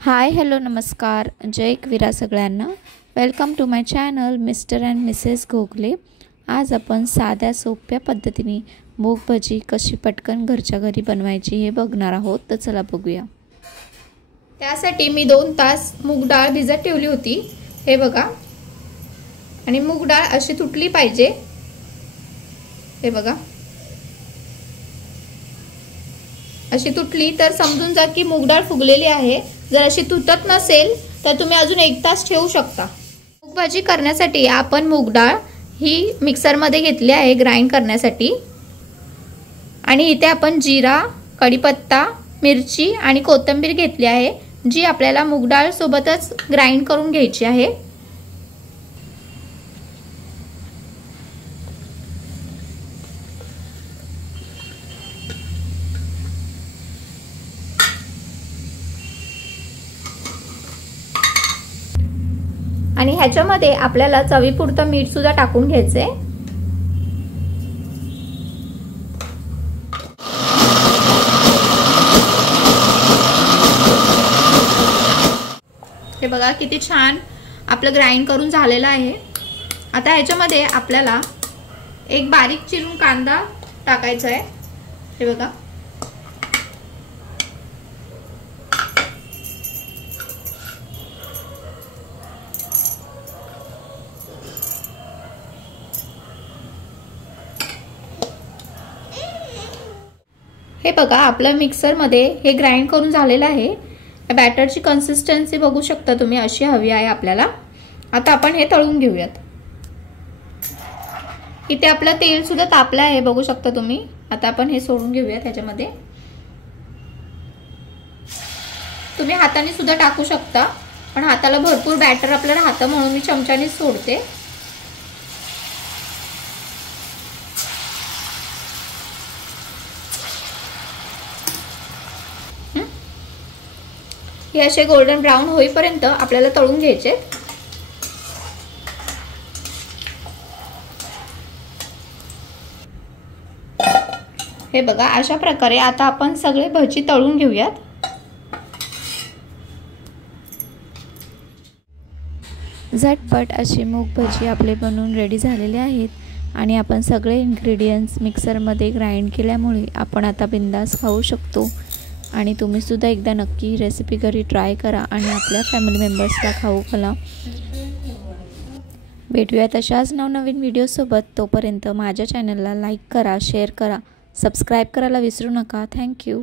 Hi hello नमस्कार जय एकविरा सगळ्यांना welcome to my channel Mr and Mrs Gogle. आज आपण साध्या सोप्या पद्धतीने मूग भजी कशी पटकन घरच्या घरी बनवायची हे बघणार आहोत। तर चला बघूया। त्यासाठी मी 2 तास मूग डाळ भिजत ठेवली होती। हे बघा, आणि मूग डाळ अशी तुटली पाहिजे। हे बघा, अशी तुटली तर समजून जा की मूग डाळ फुगलेली आहे। जर अशी तुटत नसेल तर तुम्ही अजून 1 तास ठेवू शकता। मूग भाजी करण्यासाठी आपण मूग डाळ ही मिक्सर मध्ये घेतली आहे ग्राइंड करण्यासाठी। आणि इथे आपण जिरा, कढीपत्ता, मिरची आणि कोथिंबीर घेतली आहे, जी आपल्याला मूग डाळ सोबतच ग्राइंड करून घ्यायची आहे। आणि ह्याच्यामध्ये आपल्याला चवीपुरतं मीठ सुद्धा टाकून घ्यायचे। हे बघा किती छान आपलं ग्राइंड करून झालेलं आहे। आता ह्याच्यामध्ये आपल्याला एक बारीक चिरून कांदा टाकायचा आहे। हे बघा, हे बघा आपलं मिक्सर मध्ये हे ग्राइंड करून झालेलं आहे। बॅटरची कन्सिस्टन्सी बघू शकता तुम्ही, अशी हवी आहे आपल्याला। आता आपण हे तळून घेऊयात। इथे आपलं तेल सुद्धा तापलं आहे, बघू शकता तुम्ही। आता आपण हे सोडून घेऊयात ह्याच्यामध्ये। तुम्ही हाताने सुद्धा टाकू शकता, पण हाताला भरपूर बॅटर आपलं राहतं म्हणून मी चमच्याने सोडते। हे असे गोल्डन ब्राउन होईपर्यंत आपल्याला तळून घ्यायचे। हे बघा, अशा प्रकारे आता आपण सगळे भजी तळून घेऊयात। झटपट अशी मूग भजी आपले बनवून रेडी झालेले आहेत। आणि आपण सगळे इन्ग्रेडियंट्स मिक्सरमध्ये ग्राइंड केल्यामुळे आपण आता बिंदास खाऊ शकतो। आणि तुम्ही सुद्धा एकदा नक्की रेसिपी घरी ट्राय करा आणि आपल्या फॅमिली मेंबर्सला खाऊ घाला। भेटूयात अशाच नवनवीन व्हिडिओसोबत। तोपर्यंत माझ्या चॅनलला लाईक करा, शेअर करा, सबस्क्राईब करायला विसरू नका। थँक्यू।